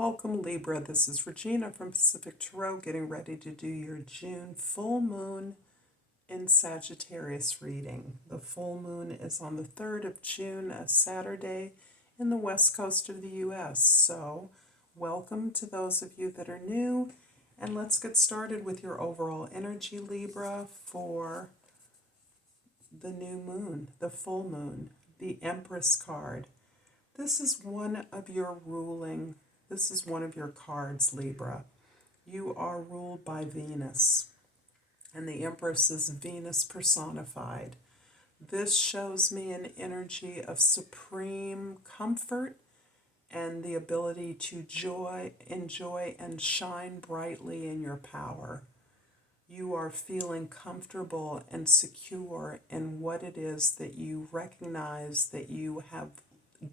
Welcome Libra, this is Regina from Pacific Tarot getting ready to do your June full moon in Sagittarius reading. The full moon is on the 3rd of June, a Saturday in the west coast of the U.S. So welcome to those of you that are new, and let's get started with your overall energy, Libra, for the new moon, the full moon, the Empress card. This is one of your cards, Libra. You are ruled by Venus, and the Empress is Venus personified. This shows me an energy of supreme comfort and the ability to enjoy and shine brightly in your power. You are feeling comfortable and secure in what it is that you recognize that you have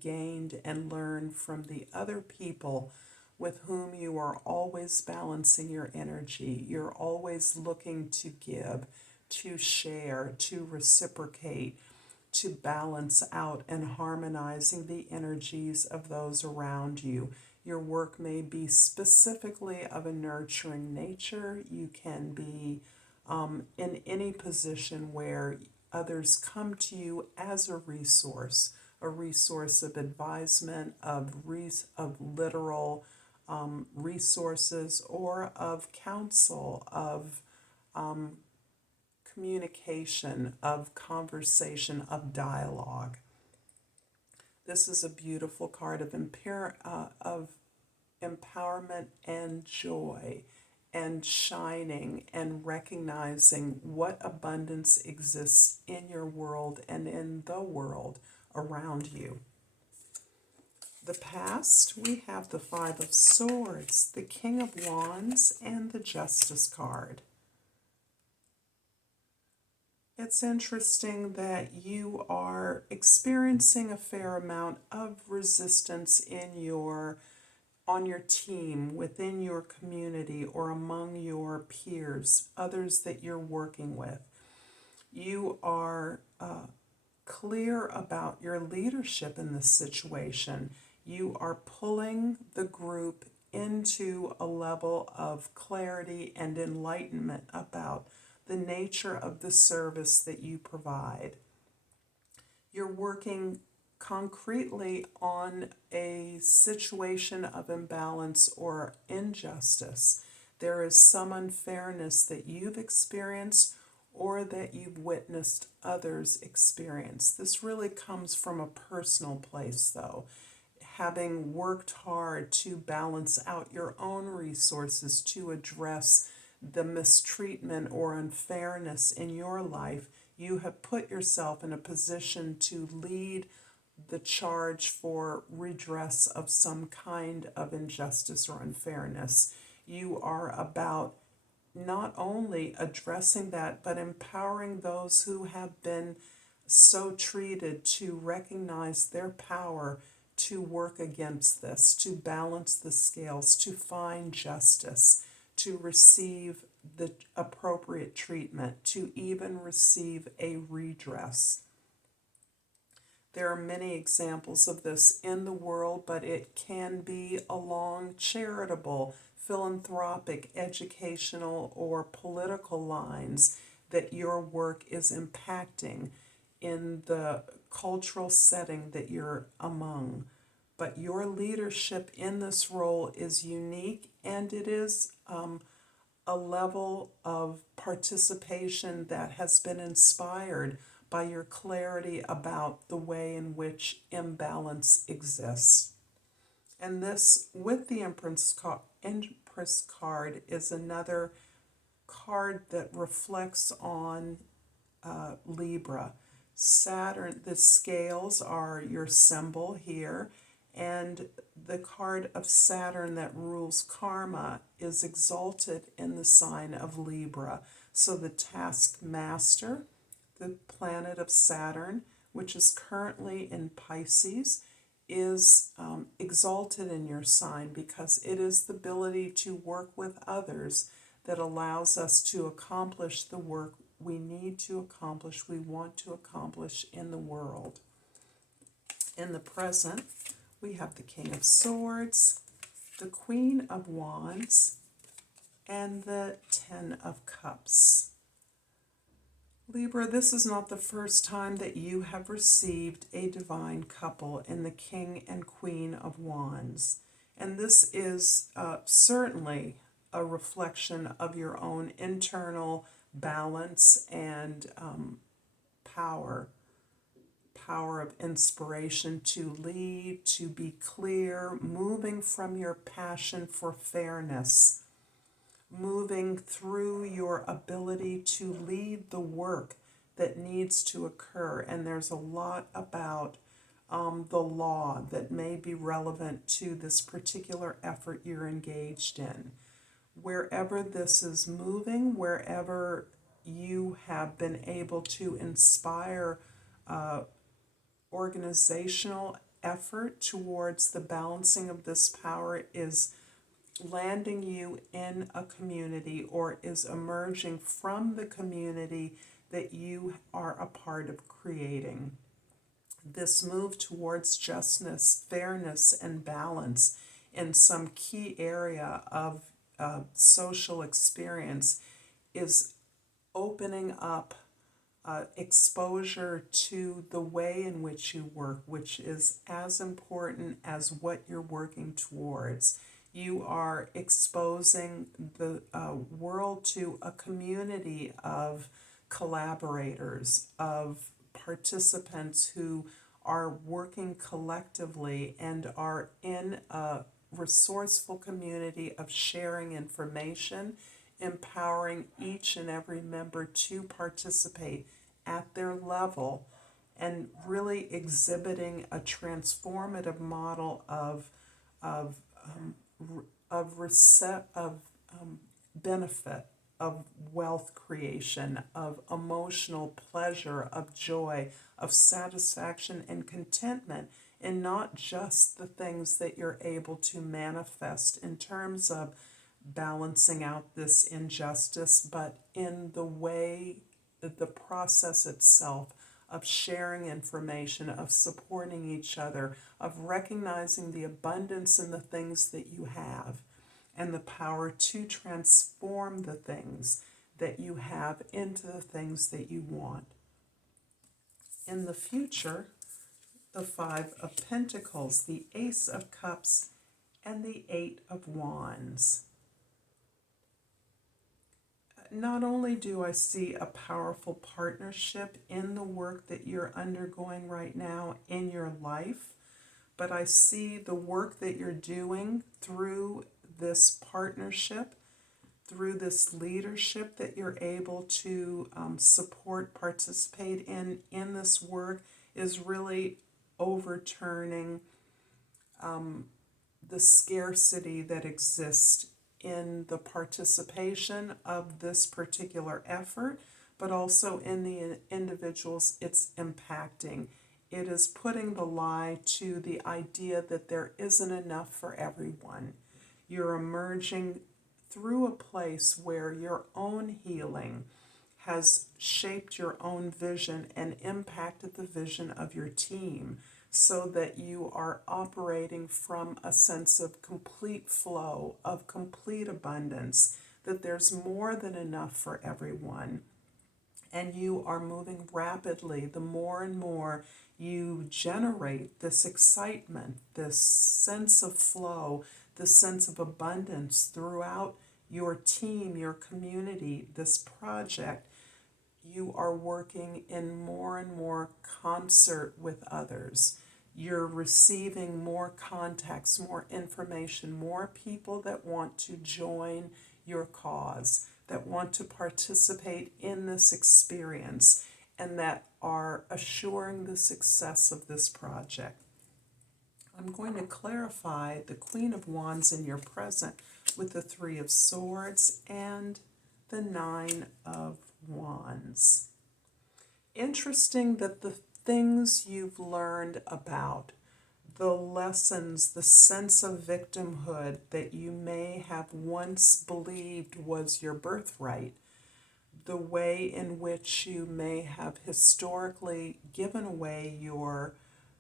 gained and learned from the other people with whom you are always balancing your energy. You're always looking to give, to share, to reciprocate, to balance out and harmonizing the energies of those around you. Your work may be specifically of a nurturing nature. You can be in any position where others come to you as a resource of advisement, of literal resources, or of counsel, of communication, of conversation, of dialogue. This is a beautiful card of empowerment and joy and shining and recognizing what abundance exists in your world and in the world around you. The past, we have the Five of Swords, the King of Wands, and the Justice card. It's interesting that you are experiencing a fair amount of resistance on your team, within your community, or among your peers, others that you're working with. You are clear about your leadership in this situation. You are pulling the group into a level of clarity and enlightenment about the nature of the service that you provide. You're working concretely on a situation of imbalance or injustice. There is some unfairness that you've experienced or that you've witnessed others experience. This really comes from a personal place, though. Having worked hard to balance out your own resources to address the mistreatment or unfairness in your life, you have put yourself in a position to lead the charge for redress of some kind of injustice or unfairness. You are about not only addressing that, but empowering those who have been so treated to recognize their power to work against this, to balance the scales, to find justice, to receive the appropriate treatment, to even receive a redress. There are many examples of this in the world, but it can be along charitable, philanthropic, educational, or political lines that your work is impacting in the cultural setting that you're among. But your leadership in this role is unique, and it is a level of participation that has been inspired by your clarity about the way in which imbalance exists. And this, with the Empress card, is another card that reflects on Libra. Saturn, the scales are your symbol here, and the card of Saturn that rules karma is exalted in the sign of Libra. So the taskmaster, the planet of Saturn, which is currently in Pisces, is exalted in your sign because it is the ability to work with others that allows us to accomplish the work we need to accomplish, we want to accomplish in the world. In the present, we have the King of Swords, the Queen of Wands, and the Ten of Cups. Libra, this is not the first time that you have received a divine couple in the King and Queen of Wands. And this is certainly a reflection of your own internal balance and power of inspiration to lead, to be clear, moving from your passion for fairness, moving through your ability to lead the work that needs to occur. And there's a lot about the law that may be relevant to this particular effort you're engaged in. Wherever this is moving, wherever you have been able to inspire organizational effort towards the balancing of this power, is landing you in a community or is emerging from the community that you are a part of creating. This move towards justness, fairness, and balance in some key area of social experience is opening up exposure to the way in which you work, which is as important as what you're working towards. You are exposing the world to a community of collaborators, of participants who are working collectively and are in a resourceful community of sharing information, empowering each and every member to participate at their level, and really exhibiting a transformative model of benefit, of wealth creation, of emotional pleasure, of joy, of satisfaction and contentment, and not just the things that you're able to manifest in terms of balancing out this injustice, but in the way, the process itself of sharing information, of supporting each other, of recognizing the abundance in the things that you have, and the power to transform the things that you have into the things that you want. In the future, the Five of Pentacles, the Ace of Cups, and the Eight of Wands. Not only do I see a powerful partnership in the work that you're undergoing right now in your life, but I see the work that you're doing through this partnership, through this leadership that you're able to support, participate in this work, is really overturning the scarcity that exists in the participation of this particular effort, but also in the individuals it's impacting. It is putting the lie to the idea that there isn't enough for everyone. You're emerging through a place where your own healing has shaped your own vision and impacted the vision of your team, so that you are operating from a sense of complete flow, of complete abundance, that there's more than enough for everyone. And you are moving rapidly. The more and more you generate this excitement, this sense of flow, this sense of abundance throughout your team, your community, this project, you are working in more and more concert with others. You're receiving more contacts, more information, more people that want to join your cause, that want to participate in this experience, and that are assuring the success of this project. I'm going to clarify the Queen of Wands in your present with the Three of Swords and the Nine of Wands. Interesting that the things you've learned about, the lessons, the sense of victimhood that you may have once believed was your birthright, the way in which you may have historically given away your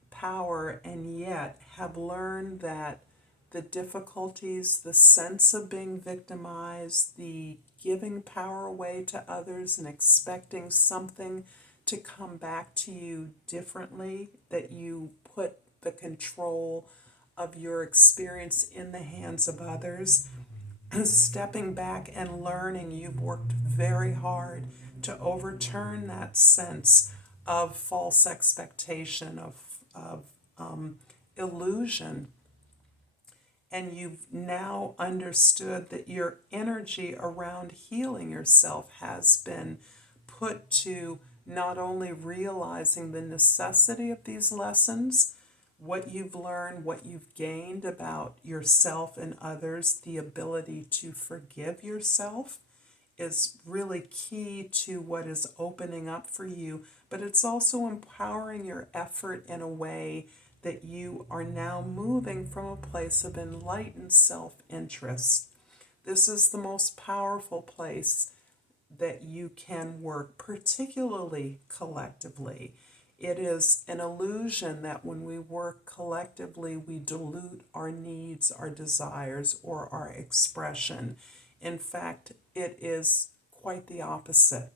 power and yet have learned that the difficulties, the sense of being victimized, the giving power away to others and expecting something to come back to you differently, that you put the control of your experience in the hands of others. Stepping back and learning, you've worked very hard to overturn that sense of false expectation, of illusion. And you've now understood that your energy around healing yourself has been put to not only realizing the necessity of these lessons, what you've learned, what you've gained about yourself and others, the ability to forgive yourself is really key to what is opening up for you, but it's also empowering your effort in a way that you are now moving from a place of enlightened self-interest. This is the most powerful place that you can work, particularly collectively. It is an illusion that when we work collectively, we dilute our needs, our desires, or our expression. In fact, it is quite the opposite.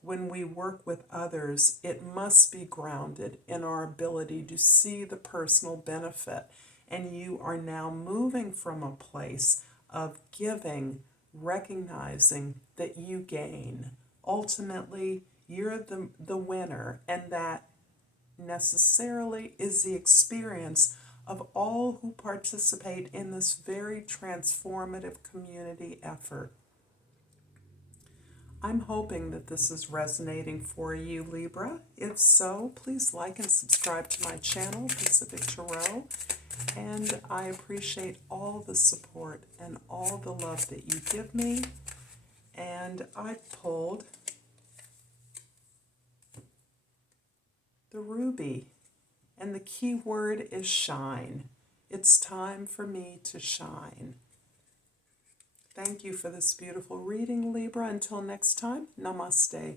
When we work with others, it must be grounded in our ability to see the personal benefit. And you are now moving from a place of giving, recognizing that you gain. Ultimately, you're the winner, and that necessarily is the experience of all who participate in this very transformative community effort. I'm hoping that this is resonating for you, Libra. If so, please like and subscribe to my channel, Pacific Tarot. And I appreciate all the support and all the love that you give me. And I pulled the ruby, and the key word is shine. It's time for me to shine. Thank you for this beautiful reading, Libra. Until next time, namaste.